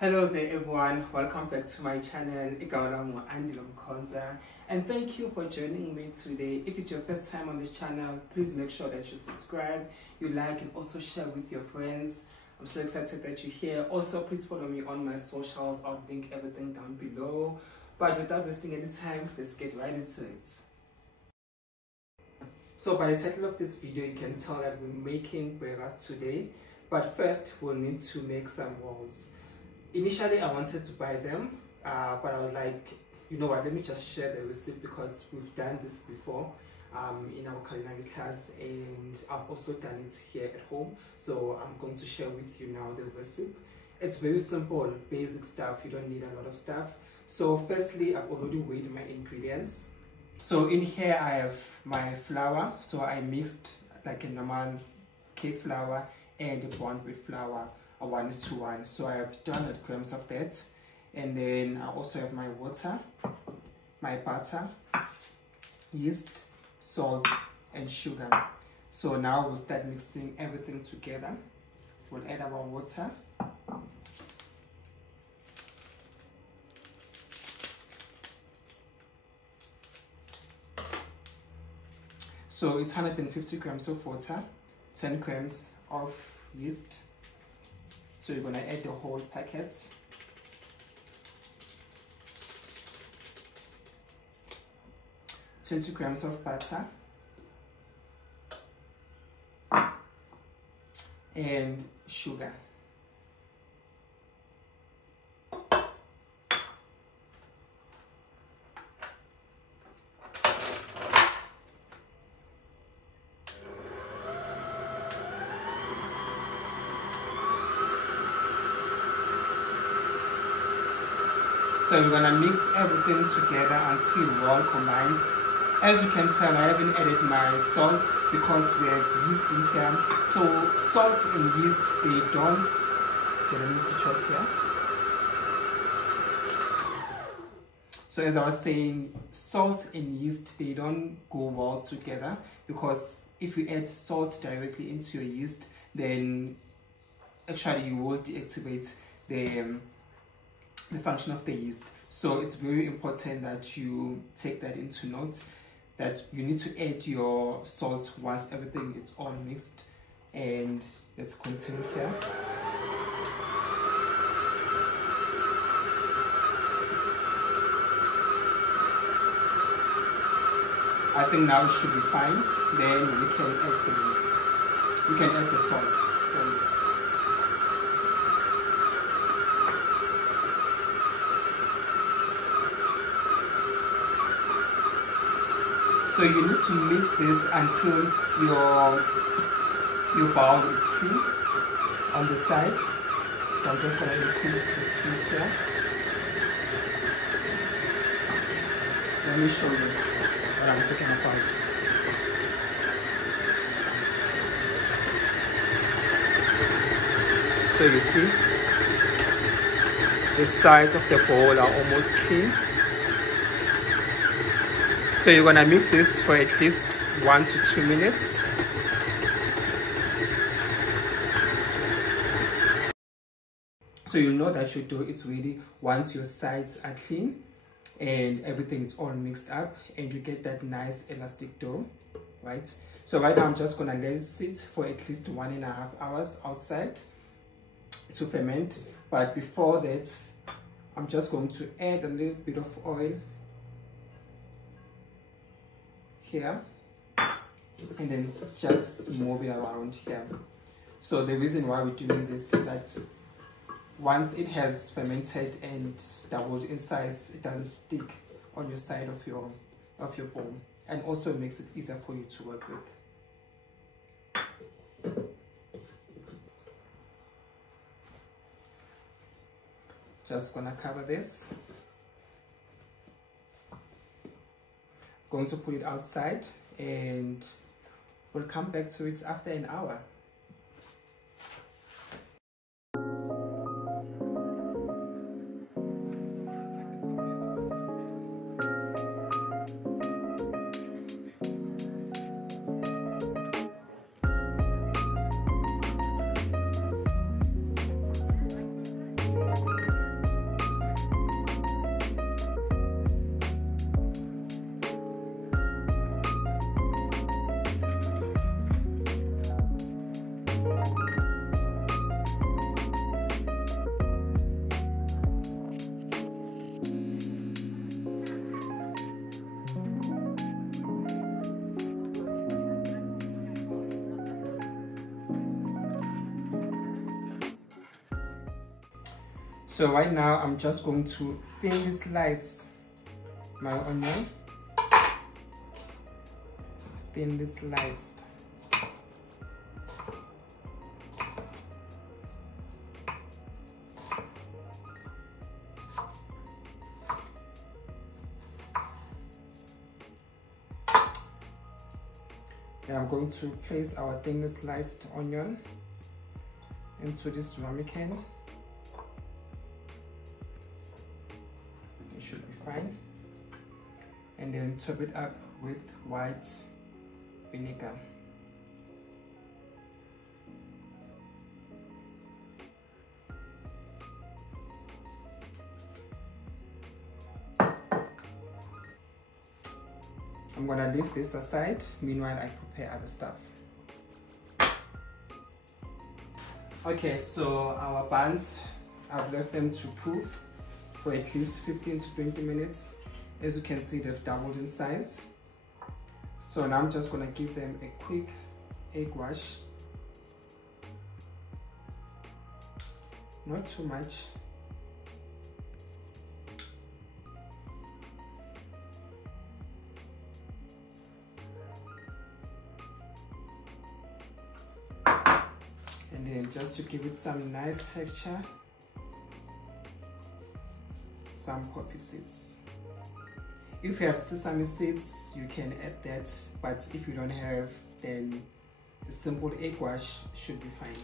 Hello there everyone, welcome back to my channel, and thank you for joining me today. If it's your first time on this channel, please make sure that you subscribe, you like, and also share with your friends. I'm so excited that you're here. Also, please follow me on my socials. I'll link everything down below. But without wasting any time, let's get right into it. So by the title of this video, you can tell that we're making burgers today. But first, we'll need to make some rolls. Initially, I wanted to buy them, but I was like, you know what, let me just share the recipe because we've done this before in our culinary class, and I've also done it here at home. So I'm going to share with you now the recipe. It's very simple, basic stuff. You don't need a lot of stuff. So firstly, I've already weighed my ingredients. So in here I have my flour. So I mixed like a normal cake flour and a brown bread flour. A 1:1, so I have 200 grams of that, and then I also have my water, my butter, yeast, salt, and sugar. So now we'll start mixing everything together. We'll add our water, so it's 150 grams of water, 10 grams of yeast. So you're gonna add the whole packet. $20 grams of butter and sugar. So we're gonna mix everything together until we're all combined. As you can tell, I haven't added my salt because we have yeast in here. So salt and yeast, they don't. Okay, let me switch off here. So as I was saying, salt and yeast, they don't go well together, because if you add salt directly into your yeast, then actually you will deactivate the function of the yeast. So it's very important that you take that into note, that you need to add your salt once everything is all mixed. And let's continue here. I think now it should be fine. Then we can add the yeast. We can add the salt. Sorry. So you need to mix this until your bowl is clean on the side. So I'm just going to increase the speed here. Let me show you what I'm talking about. So you see, the sides of the bowl are almost clean. So you're gonna mix this for at least 1 to 2 minutes. So you know that your dough is ready once your sides are clean and everything is all mixed up, and you get that nice elastic dough, right? So right now I'm just gonna let it sit for at least 1.5 hours outside to ferment. But before that, I'm just going to add a little bit of oil here, and then just move it around here. So the reason why we're doing this is that once it has fermented and doubled in size, it doesn't stick on your side of your bowl, and also it makes it easier for you to work with. Just gonna cover this. Going to put it outside, and we'll come back to it after an hour. So right now I'm just going to thinly slice my onion, thinly sliced. Then I'm going to place our thinly sliced onion into this ramekin. It should be fine. And then top it up with white vinegar. I'm gonna leave this aside, meanwhile I prepare other stuff. Okay, so our buns, I've left them to proof for at least 15 to 20 minutes. As you can see, they've doubled in size. So now I'm just gonna give them a quick egg wash. Not too much. And then just to give it some nice texture, some poppy seeds. If you have sesame seeds, you can add that, but if you don't have, then a simple egg wash should be fine.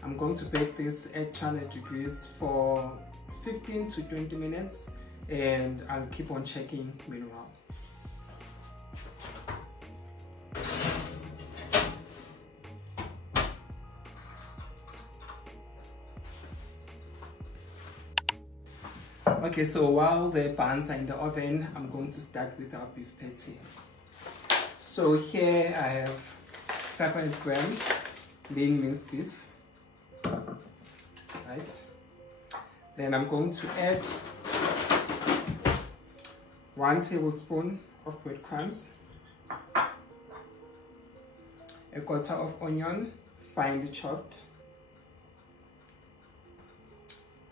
I'm going to bake this at 200 degrees for 15 to 20 minutes, and I'll keep on checking meanwhile. Okay, so while the buns are in the oven, I'm going to start with our beef patty. So here I have 500 grams lean minced beef. Right. Then I'm going to add 1 tablespoon of breadcrumbs, a quarter of onion, finely chopped,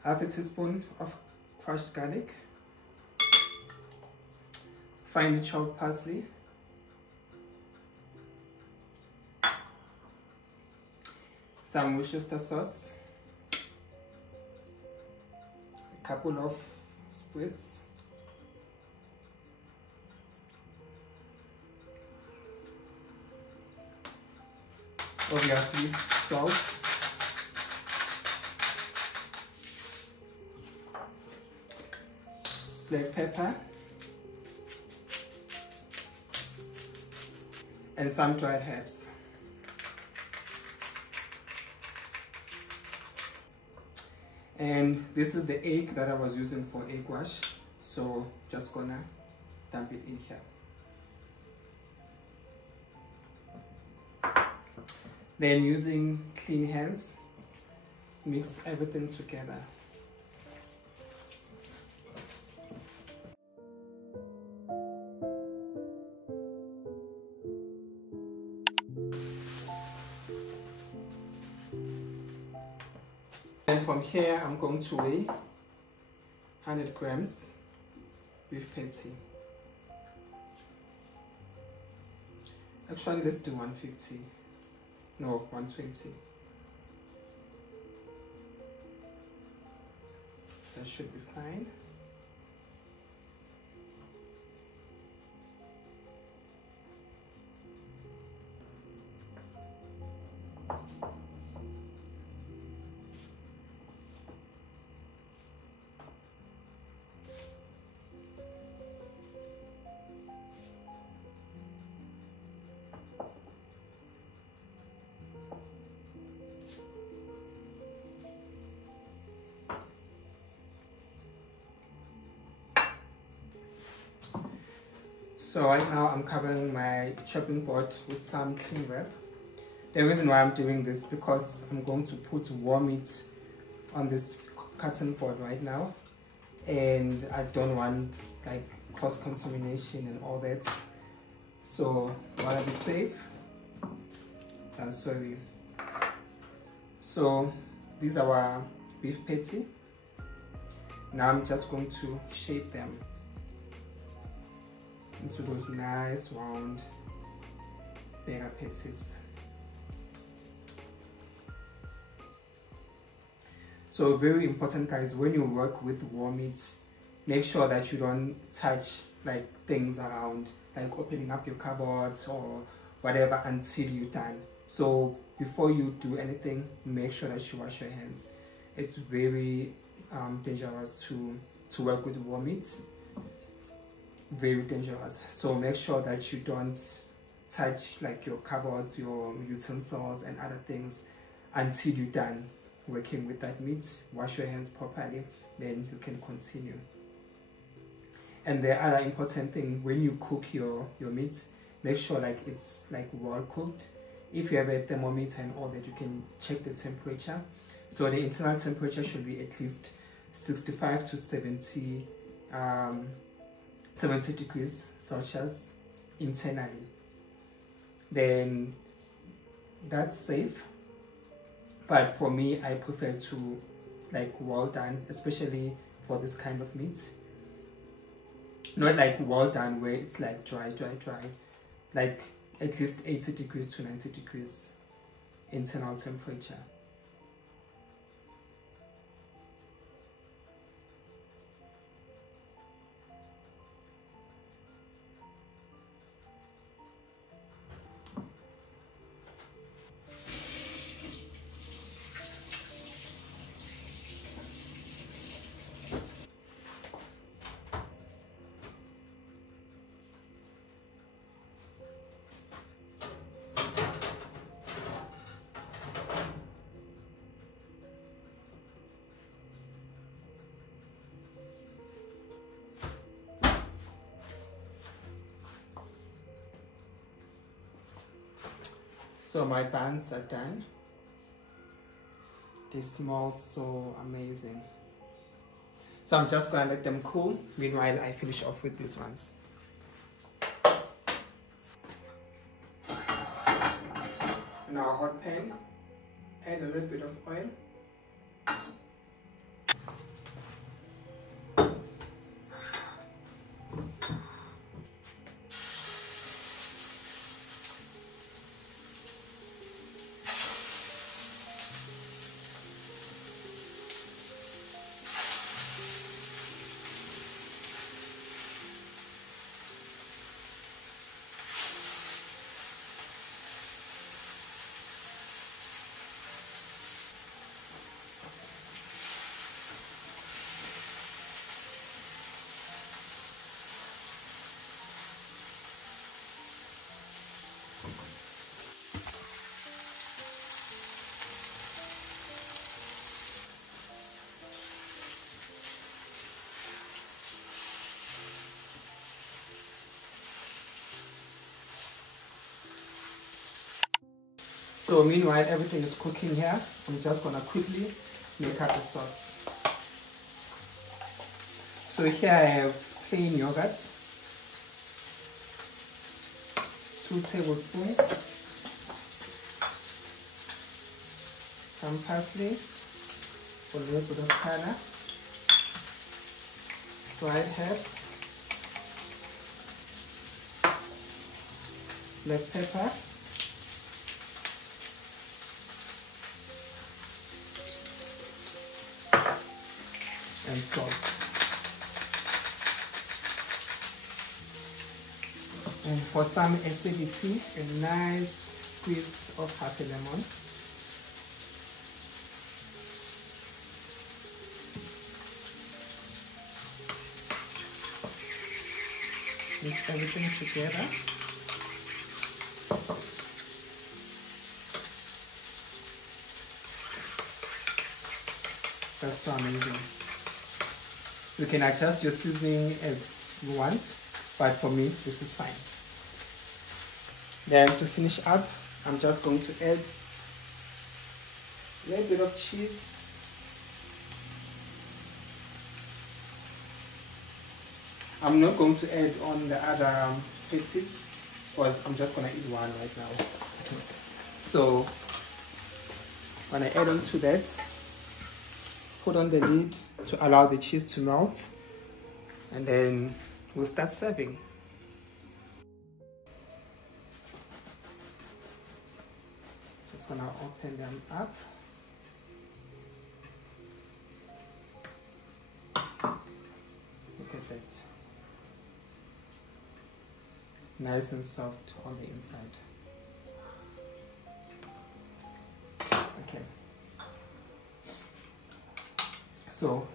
half a teaspoon of crushed garlic, finely chopped parsley, some Worcestershire sauce, a couple of sprigs, obviously salt, black pepper, and some dried herbs. And this is the egg that I was using for egg wash, so just gonna dump it in here. Then using clean hands, mix everything together. And from here, I'm going to weigh 100 grams beef patty. Actually, let's do 150. No, 120. That should be fine. So right now I'm covering my chopping board with some cling wrap. The reason why I'm doing this because I'm going to put warm meat on this cutting board right now, and I don't want like cross contamination and all that. So while I be safe, I'll show you. So these are our beef patty. Now I'm just going to shape them into those nice round burger patties. So very important, guys, when you work with warm meat, make sure that you don't touch like things around, like opening up your cupboards or whatever until you're done. So before you do anything, make sure that you wash your hands. It's very dangerous to work with warm meat. Very dangerous. So make sure that you don't touch like your cupboards, your utensils and other things until you're done working with that meat. Wash your hands properly, then you can continue. And the other important thing, when you cook your meat, make sure like it's like well cooked. If you have a thermometer and all that, you can check the temperature. So the internal temperature should be at least 65 to 70 degrees Celsius internally. Then that's safe. But for me, I prefer to like well done, especially for this kind of meat. Not like well done where it's like dry. Like at least 80 degrees to 90 degrees internal temperature. So my buns are done. They smell so amazing. So I'm just gonna let them cool. Meanwhile, I finish off with these ones. In our hot pan, add a little bit of oil. So meanwhile, everything is cooking here. I'm just gonna quickly make up the sauce. So here I have plain yogurt, 2 tablespoons, some parsley for a little bit of color, dried herbs, black pepper, and salt. And for some acidity, a nice squeeze of half a lemon. Mix everything together. That's so amazing. You can adjust your seasoning as you want. but for me this is fine. Then to finish up, I'm just going to add a little bit of cheese. I'm not going to add on the other patties because I'm just going to eat one right now. So when I add on to that, put on the lid to allow the cheese to melt, and then we'll start serving. Just gonna open them up. Look at that. Nice and soft on the inside. Okay. So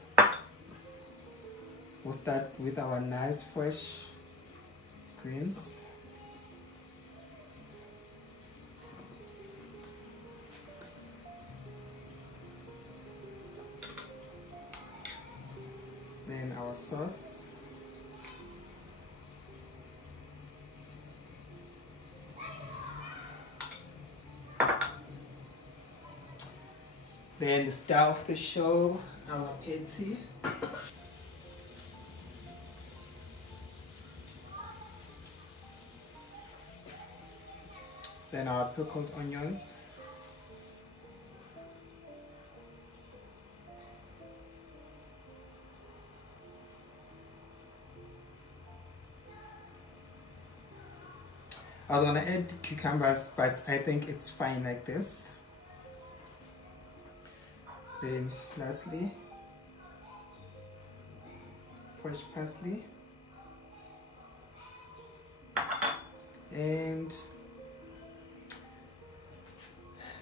we'll start with our nice fresh greens. Then our sauce. Then the star of the show, our patty. Then our pickled onions. I was gonna add cucumbers, but I think it's fine like this. Then lastly, fresh parsley, and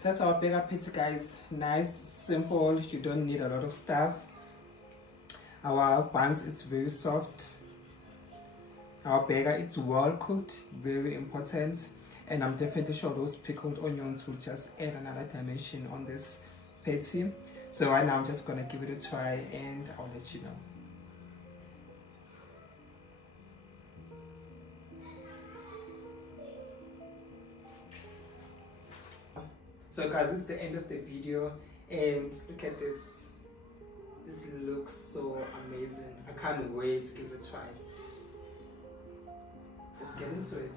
that's our burger pizza, guys. Nice, simple, you don't need a lot of stuff. Our buns, it's very soft. Our burger, it's well cooked, very important, and I'm definitely sure those pickled onions will just add another dimension on this patty. So right now I'm just gonna give it a try and I'll let you know. So guys, this is the end of the video, and look at this. This looks so amazing. I can't wait to give it a try. Let's get into it.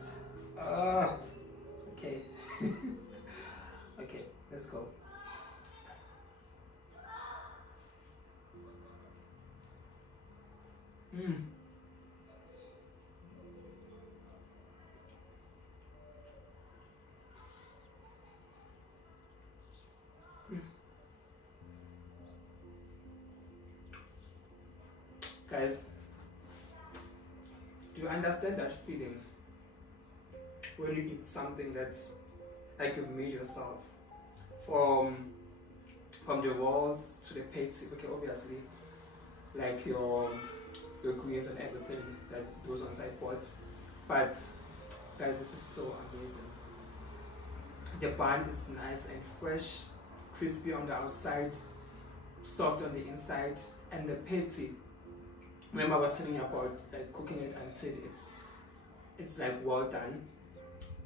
Okay. Okay, let's go. Guys, do you understand that feeling when you eat something that's like you've made yourself, from the rolls to the patty? Okay, obviously like your greens and everything, that those ones I bought, but guys, this is so amazing. The bun is nice and fresh, crispy on the outside, soft on the inside, and the patty, remember I was telling you about like cooking it until it's like well done.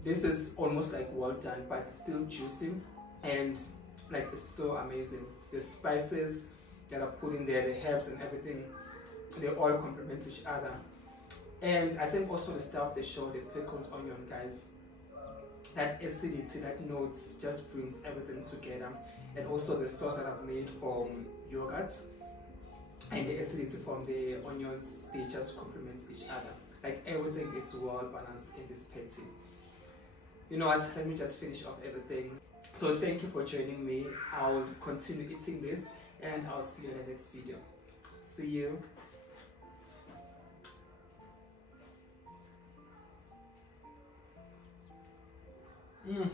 This is almost like well done, but it's still juicy, and like it's so amazing. The spices that I've put in there, the herbs and everything, they all complement each other. And I think also the stuff they show, the pickled onion, guys, that acidity, that notes just brings everything together. And also the sauce that I've made from yogurt and the acidity from the onions, they just complement each other. Like everything, it's well balanced in this patty. You know what, let me just finish off everything. So thank you for joining me. I'll continue eating this, and I'll see you in the next video. See you. Mm.